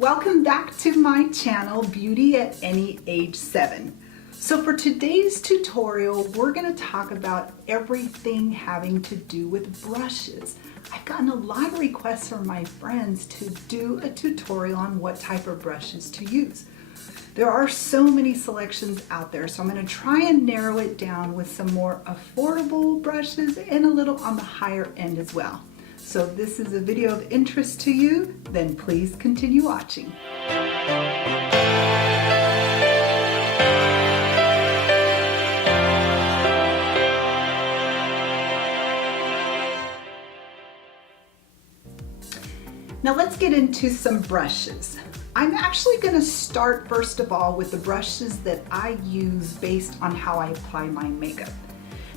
Welcome back to my channel, Beauty at Any Age 7. So for today's tutorial, we're going to talk about everything having to do with brushes. I've gotten a lot of requests from my friends to do a tutorial on what type of brushes to use. There are so many selections out there, so I'm going to try and narrow it down with some more affordable brushes and a little on the higher end as well. So if this is a video of interest to you, then please continue watching. Now let's get into some brushes. I'm actually going to start first of all with the brushes that I use based on how I apply my makeup.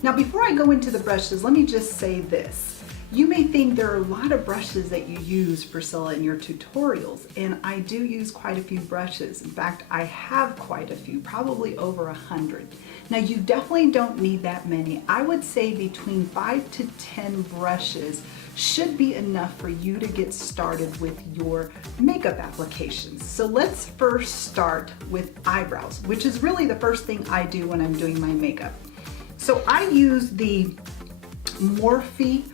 Now before I go into the brushes, let me just say this. You may think there are a lot of brushes that you use, Priscilla, in your tutorials, and I do use quite a few brushes. In fact, I have quite a few, probably over 100. Now you definitely don't need that many. I would say between 5 to 10 brushes should be enough for you to get started with your makeup applications. So let's first start with eyebrows, which is really the first thing I do when I'm doing my makeup. So I use the Morphe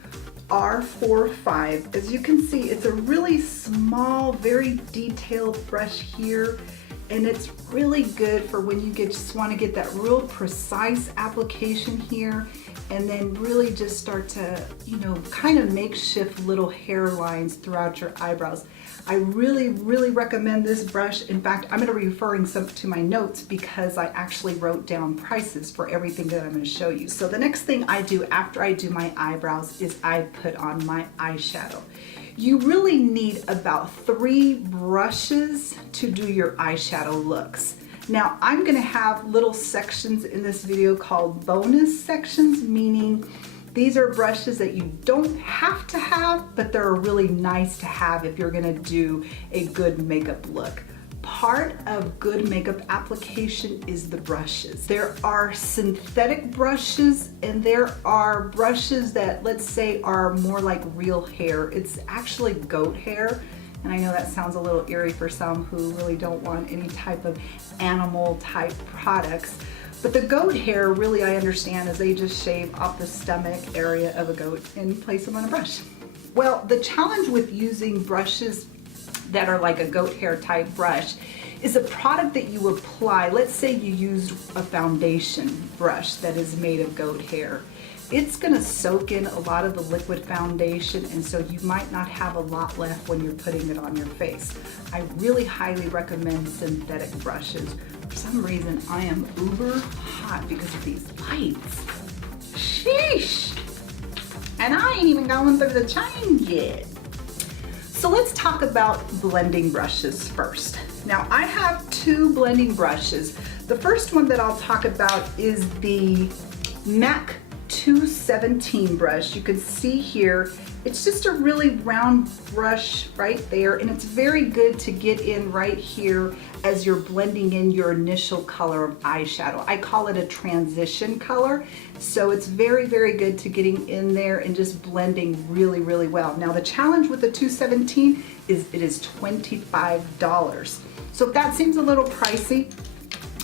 R45. As you can see, it's a really small, very detailed brush here, and it's really good for when you just want to get that real precise application here, and then really just start to, kind of makeshift little hairlines throughout your eyebrows. I really recommend this brush. In fact, I'm going to be referring some to my notes because I actually wrote down prices for everything that I'm going to show you. So the next thing I do after I do my eyebrows is I put on my eyeshadow. You really need about 3 brushes to do your eyeshadow looks. Now I'm going to have little sections in this video called bonus sections, meaning these are brushes that you don't have to have, but they're really nice to have if you're going to do a good makeup look. Part of good makeup application is the brushes. There are synthetic brushes and there are brushes that, let's say, are more like real hair. It's actually goat hair. And I know that sounds a little eerie for some who really don't want any type of animal type products. But the goat hair, really, I understand, is they just shave off the stomach area of a goat and place them on a brush. Well, the challenge with using brushes that are like a goat hair type brush is a product that you apply. Let's say you used a foundation brush that is made of goat hair. It's gonna soak in a lot of the liquid foundation, and so you might not have a lot left when you're putting it on your face. I really highly recommend synthetic brushes. For some reason, I am uber hot because of these lights. Sheesh! And I ain't even going through the change yet. So let's talk about blending brushes first. Now I have 2 blending brushes. The first one that I'll talk about is the MAC 217 brush. You can see here, it's just a really round brush right there, and it's very good to get in right here as you're blending in your initial color of eyeshadow. I call it a transition color, so it's very good to getting in there and just blending really well. Now the challenge with the 217 is it is $25. So if that seems a little pricey,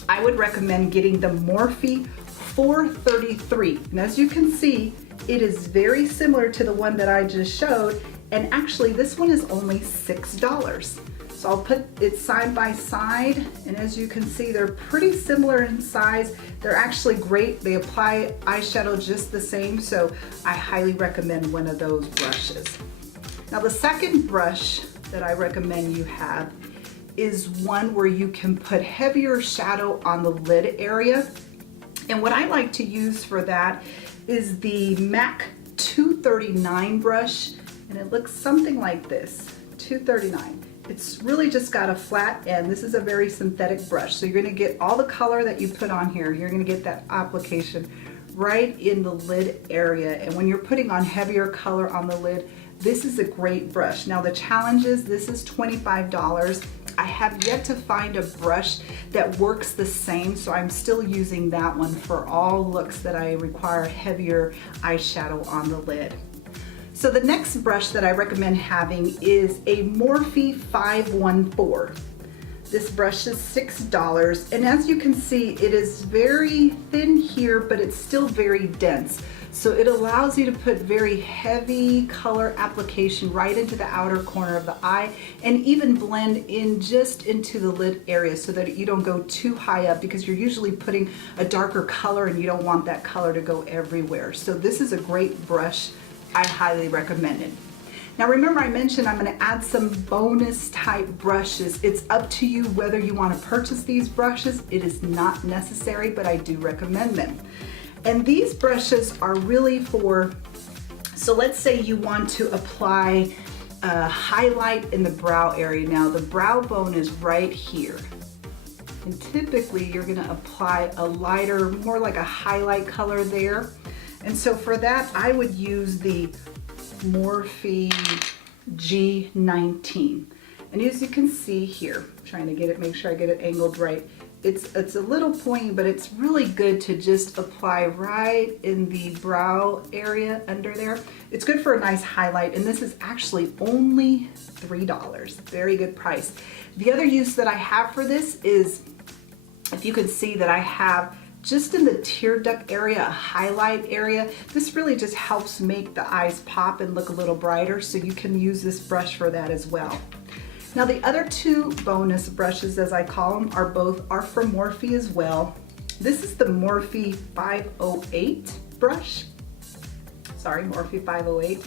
I would recommend getting the Morphe 433. And as you can see, it is very similar to the one that I just showed, and actually this one is only $6. So I'll put it side by side, and as you can see, they're pretty similar in size. They're actually great. They apply eyeshadow just the same, so I highly recommend one of those brushes. Now the second brush that I recommend you have is one where you can put heavier shadow on the lid area. And what I like to use for that is the MAC 239 brush, and it looks something like this, 239. It's really just got a flat end. This is a very synthetic brush, so you're gonna get all the color that you put on here. You're gonna get that application right in the lid area, and when you're putting on heavier color on the lid, this is a great brush. Now the challenge is this is $25. I have yet to find a brush that works the same, so I'm still using that one for all looks that I require heavier eyeshadow on the lid. So the next brush that I recommend having is a Morphe 514. This brush is $6, and as you can see, it is very thin here, but it's still very dense. So it allows you to put very heavy color application right into the outer corner of the eye, and even blend in just into the lid area so that you don't go too high up, because you're usually putting a darker color and you don't want that color to go everywhere. So this is a great brush. I highly recommend it. Now remember, I mentioned I'm going to add some bonus type brushes. It's up to you whether you want to purchase these brushes. It is not necessary, but I do recommend them. And these brushes are really for, so let's say you want to apply a highlight in the brow area. Now the brow bone is right here. And typically you're going to apply a lighter, more like a highlight color there. And so for that, I would use the Morphe G19. And as you can see here, I'm trying to get it, make sure I get it angled right. It's a little pointy, but it's really good to just apply right in the brow area under there. It's good for a nice highlight, and this is actually only $3. Very good price. The other use that I have for this is, if you can see that I have just in the tear duct area, a highlight area. This really just helps make the eyes pop and look a little brighter, so you can use this brush for that as well. Now the other two bonus brushes, as I call them, are from Morphe as well. This is the Morphe 508 brush. Sorry, Morphe 508.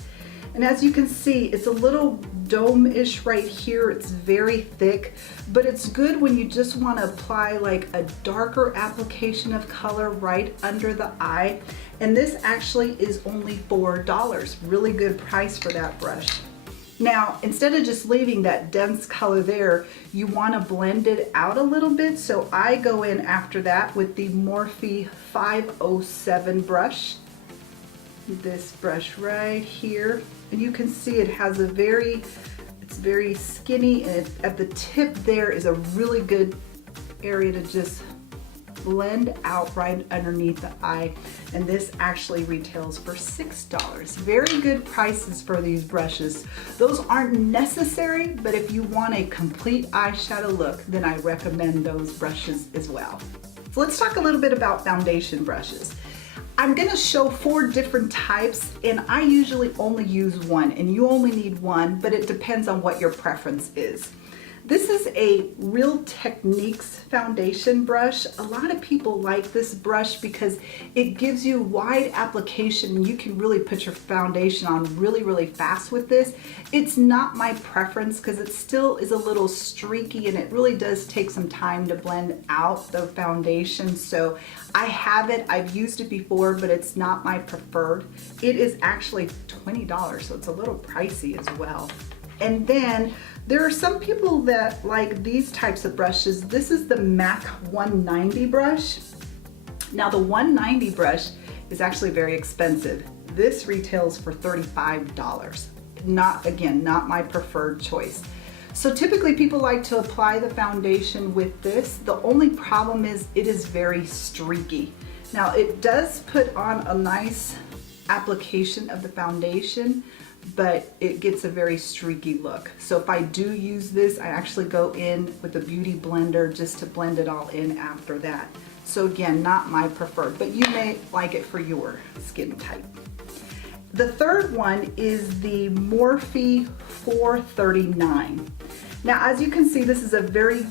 And as you can see, it's a little dome-ish right here. It's very thick, but it's good when you just want to apply like a darker application of color right under the eye. And this actually is only $4. Really good price for that brush. Now, instead of just leaving that dense color there, you want to blend it out a little bit. So I go in after that with the Morphe 507 brush. This brush right here, and you can see it has it's very skinny, and at the tip there is a really good area to just blend out right underneath the eye. And this actually retails for $6. Very good prices for these brushes. Those aren't necessary, but if you want a complete eyeshadow look, then I recommend those brushes as well. So let's talk a little bit about foundation brushes. I'm going to show 4 different types, and I usually only use one, and you only need one, but it depends on what your preference is. This is a Real Techniques foundation brush. A lot of people like this brush because it gives you wide application. You can really put your foundation on really, really fast with this. It's not my preference because it still is a little streaky, and it really does take some time to blend out the foundation. So I have it, I've used it before, but it's not my preferred. It is actually $20, so it's a little pricey as well. And then there are some people that like these types of brushes. This is the MAC 190 brush. Now the 190 brush is actually very expensive. This retails for $35. Not my preferred choice. So typically people like to apply the foundation with this. The only problem is it is very streaky. Now it does put on a nice application of the foundation, but it gets a very streaky look. So if I do use this, I actually go in with a beauty blender just to blend it all in after that. So again, not my preferred, but you may like it for your skin type. The third one is the Morphe 439. Now, as you can see, this is a very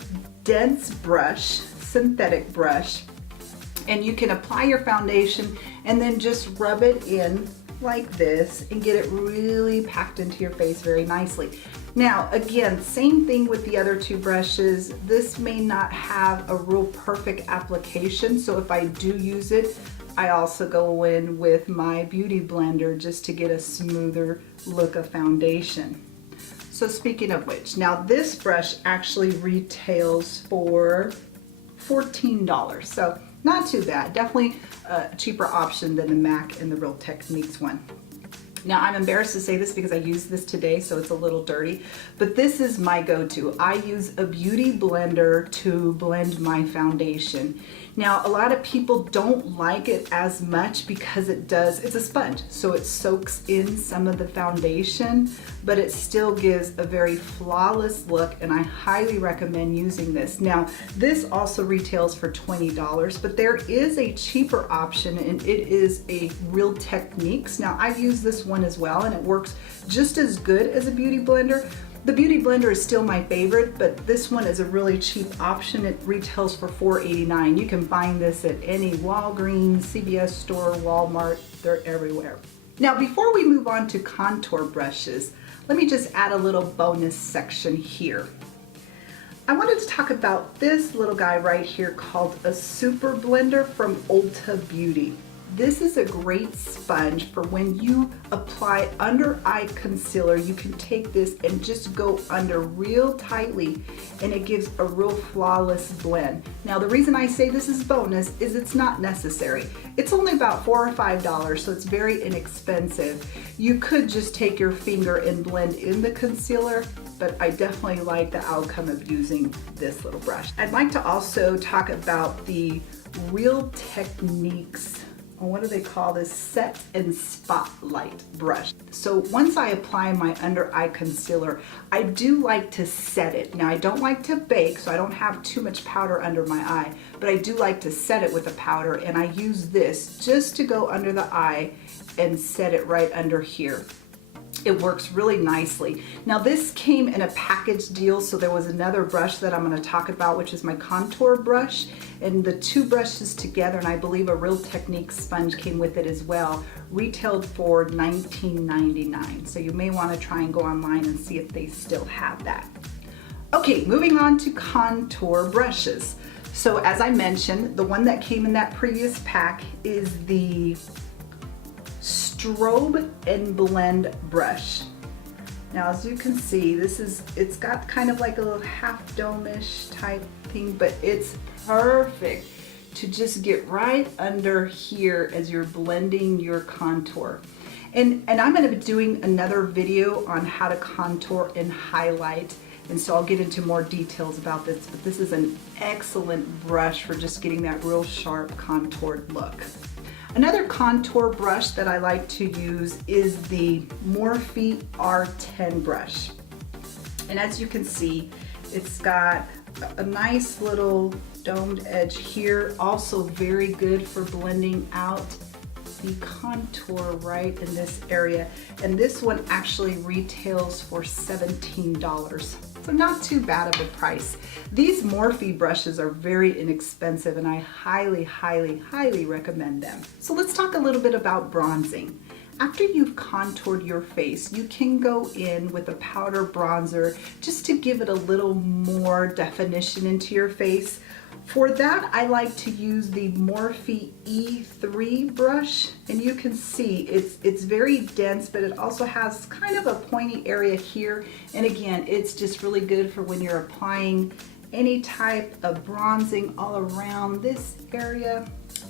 dense brush, synthetic brush, and you can apply your foundation and then just rub it in like this and get it really packed into your face very nicely. Now, again, same thing with the other 2 brushes. This may not have a real perfect application, so if I do use it, I also go in with my beauty blender just to get a smoother look of foundation. So speaking of which, now this brush actually retails for $14, so not too bad. Definitely a cheaper option than the MAC and the Real Techniques one. Now, I'm embarrassed to say this because I used this today, so it's a little dirty, but this is my go-to. I use a beauty blender to blend my foundation. Now, a lot of people don't like it as much because it's a sponge, so it soaks in some of the foundation, but it still gives a very flawless look, and I highly recommend using this. Now, this also retails for $20, but there is a cheaper option, and it is a Real Techniques. Now, I've used this one as well, and it works just as good as a beauty blender. The beauty blender is still my favorite, but this one is a really cheap option. It retails for $4.89. You can find this at any Walgreens, CVS store, Walmart, they're everywhere. Now, before we move on to contour brushes, let me just add a little bonus section here. I wanted to talk about this little guy right here called a Super Blender from Ulta Beauty. This is a great sponge for when you apply under eye concealer. You can take this and just go under real tightly, and it gives a real flawless blend. Now, the reason I say this is bonus is it's not necessary. It's only about $4 or $5, so it's very inexpensive. You could just take your finger and blend in the concealer, but I definitely like the outcome of using this little brush. I'd like to also talk about the Real Techniques, or what do they call this, Set and Spotlight brush. So once I apply my under eye concealer, I do like to set it. Now, I don't like to bake, so I don't have too much powder under my eye, but I do like to set it with a powder, and I use this just to go under the eye and set it right under here. It works really nicely. Now, this came in a package deal, so there was another brush that I'm going to talk about, which is my contour brush, and the two brushes together, and I believe a Real Techniques sponge came with it as well, retailed for $19.99. So you may want to try and go online and see if they still have that. Okay, moving on to contour brushes. So as I mentioned, the one that came in that previous pack is the Strobe and Blend brush. Now, as you can see, it's got kind of like a little half dome-ish type thing, but it's perfect to just get right under here as you're blending your contour. And I'm going to be doing another video on how to contour and highlight, and so I'll get into more details about this, but this is an excellent brush for just getting that real sharp contoured look. Another contour brush that I like to use is the Morphe R10 brush. And as you can see, it's got a nice little domed edge here. Also very good for blending out the contour right in this area. And this one actually retails for $17. So not too bad of a price. These Morphe brushes are very inexpensive, and I highly, highly, highly recommend them. So let's talk a little bit about bronzing. After you've contoured your face, you can go in with a powder bronzer just to give it a little more definition into your face. For that, I like to use the Morphe E3 brush, and you can see it's very dense, but it also has kind of a pointy area here. And again, it's just really good for when you're applying any type of bronzing all around this area.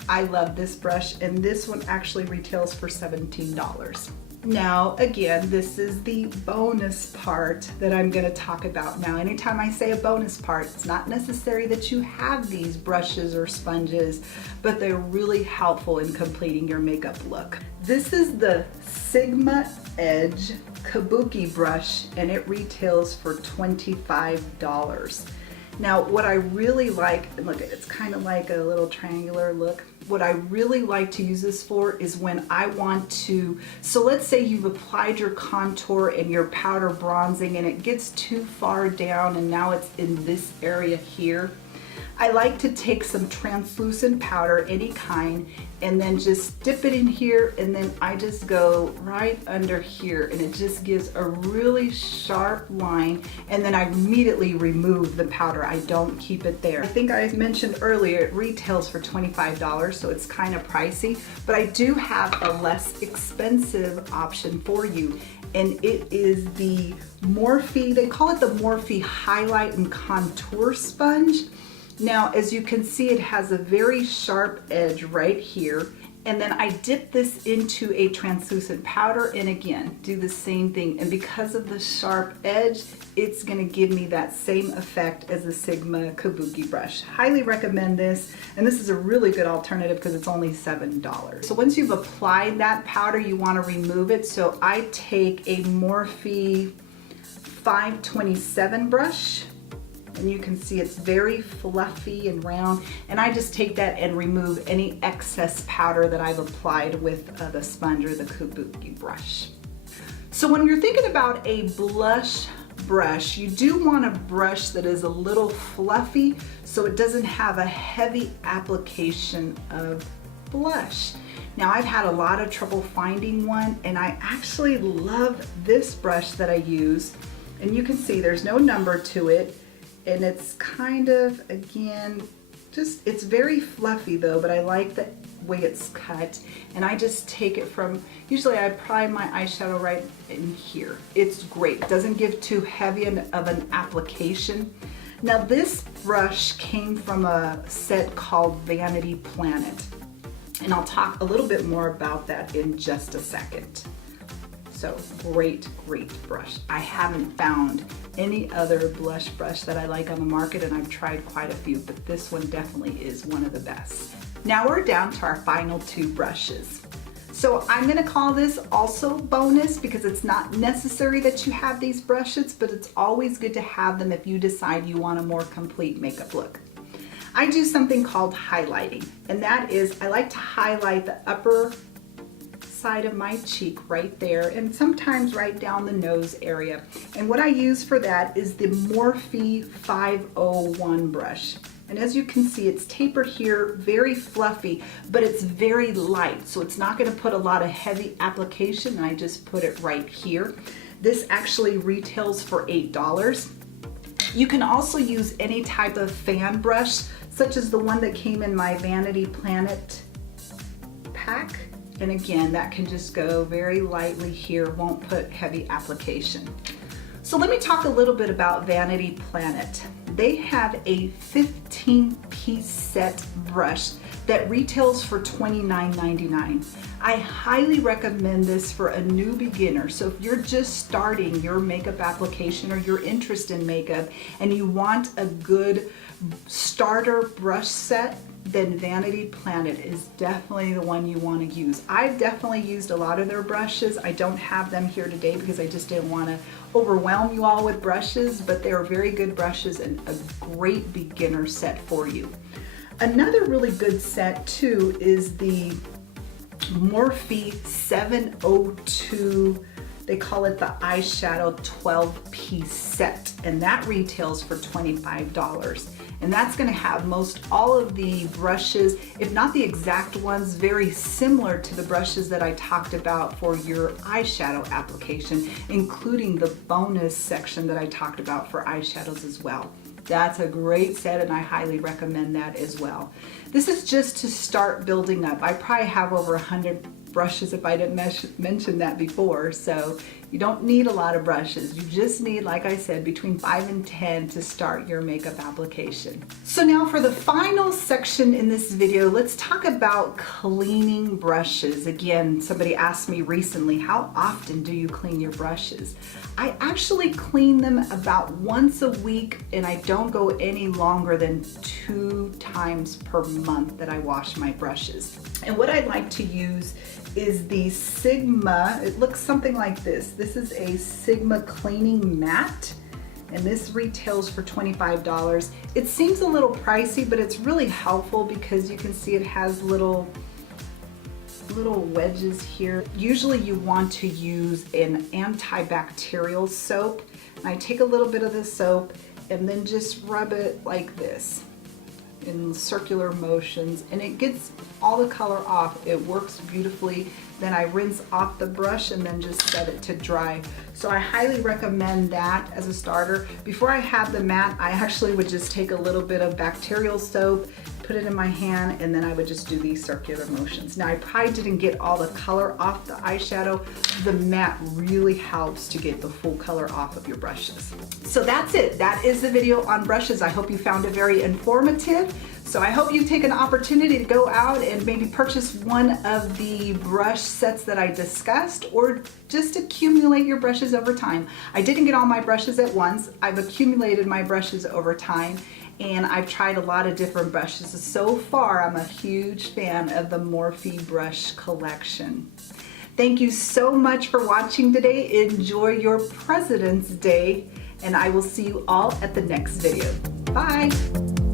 I love this brush, and this one actually retails for $17. Now, again, this is the bonus part that I'm going to talk about. Now, anytime I say a bonus part, it's not necessary that you have these brushes or sponges, but they're really helpful in completing your makeup look. This is the Sigma Edge Kabuki brush, and it retails for $25. Now, what I really like, and look, it's kind of like a little triangular look. What I really like to use this for is when I want to, so let's say you've applied your contour and your powder bronzing and it gets too far down and now it's in this area here. I like to take some translucent powder, any kind, and then just dip it in here, and then I just go right under here, and it just gives a really sharp line, and then I immediately remove the powder. I don't keep it there. I think I mentioned earlier it retails for $25, so it's kind of pricey, but I do have a less expensive option for you, and it is the Morphe, they call it the Morphe Highlight and Contour Sponge. Now, as you can see, it has a very sharp edge right here, And then I dip this into a translucent powder and again, do the same thing. And because of the sharp edge, it's gonna give me that same effect as the Sigma Kabuki brush. Highly recommend this. And this is a really good alternative because it's only $7. So once you've applied that powder, you wanna remove it. So I take a Morphe 527 brush. And you can see it's very fluffy and round. And I just take that and remove any excess powder that I've applied with the sponge or the Kabuki brush. So when you're thinking about a blush brush, you do want a brush that is a little fluffy so it doesn't have a heavy application of blush. Now I've had a lot of trouble finding one, and I actually love this brush that I use. And you can see there's no number to it. And it's kind of, again, it's very fluffy though, but I like the way it's cut. And I just take it from, usually I apply my eyeshadow right in here. It's great, it doesn't give too heavy of an application. Now this brush came from a set called Vanity Planet. And I'll talk a little bit more about that in just a second. So great, great brush. I haven't found any other blush brush that I like on the market, and I've tried quite a few, but this one definitely is one of the best. Now we're down to our final two brushes. So I'm gonna call this also bonus because it's not necessary that you have these brushes, but it's always good to have them if you decide you want a more complete makeup look. I do something called highlighting, and that is I like to highlight the upper side of my cheek right there, and sometimes right down the nose area. And what I use for that is the Morphe 501 brush. And as you can see, it's tapered here, very fluffy, but it's very light, so it's not going to put a lot of heavy application, and I just put it right here. This actually retails for $8. You can also use any type of fan brush, such as the one that came in my Vanity Planet pack. And again, that can just go very lightly here, won't put heavy application. So let me talk a little bit about Vanity Planet. They have a 15-piece set brush that retails for $29.99. I highly recommend this for a new beginner. So if you're just starting your makeup application or you're interested in makeup and you want a good starter brush set, then Vanity Planet is definitely the one you want to use. I've definitely used a lot of their brushes. I don't have them here today because I just didn't want to overwhelm you all with brushes, but they are very good brushes and a great beginner set for you. Another really good set too is the Morphe 702. They call it the eyeshadow 12-piece set, and that retails for $25. And that's gonna have most all of the brushes, if not the exact ones, very similar to the brushes that I talked about for your eyeshadow application, including the bonus section that I talked about for eyeshadows as well. That's a great set, and I highly recommend that as well. This is just to start building up. I probably have over 100 brushes if I didn't mention that before, so you don't need a lot of brushes. You just need, like I said, between 5 and 10 to start your makeup application. So now for the final section in this video, let's talk about cleaning brushes. Again, somebody asked me recently, how often do you clean your brushes? I actually clean them about once a week, and I don't go any longer than 2 times per month that I wash my brushes. And what I like to use is the Sigma, it looks something like this. This is a Sigma cleaning mat, and this retails for $25. It seems a little pricey, but it's really helpful because you can see it has little wedges here. Usually you want to use an antibacterial soap. And I take a little bit of the soap and then just rub it like this in circular motions, and it gets all the color off. It works beautifully. Then I rinse off the brush and then just set it to dry. So I highly recommend that as a starter. Before I have the mat, I actually would just take a little bit of bacterial soap, put it in my hand, and then I would just do these circular motions. Now I probably didn't get all the color off the eyeshadow. The matte really helps to get the full color off of your brushes. So that's it. That is the video on brushes. I hope you found it very informative. So I hope you take an opportunity to go out and maybe purchase one of the brush sets that I discussed, or just accumulate your brushes over time. I didn't get all my brushes at once. I've accumulated my brushes over time, and I've tried a lot of different brushes. So far, I'm a huge fan of the Morphe brush collection. Thank you so much for watching today. Enjoy your President's Day, and I will see you all at the next video. Bye.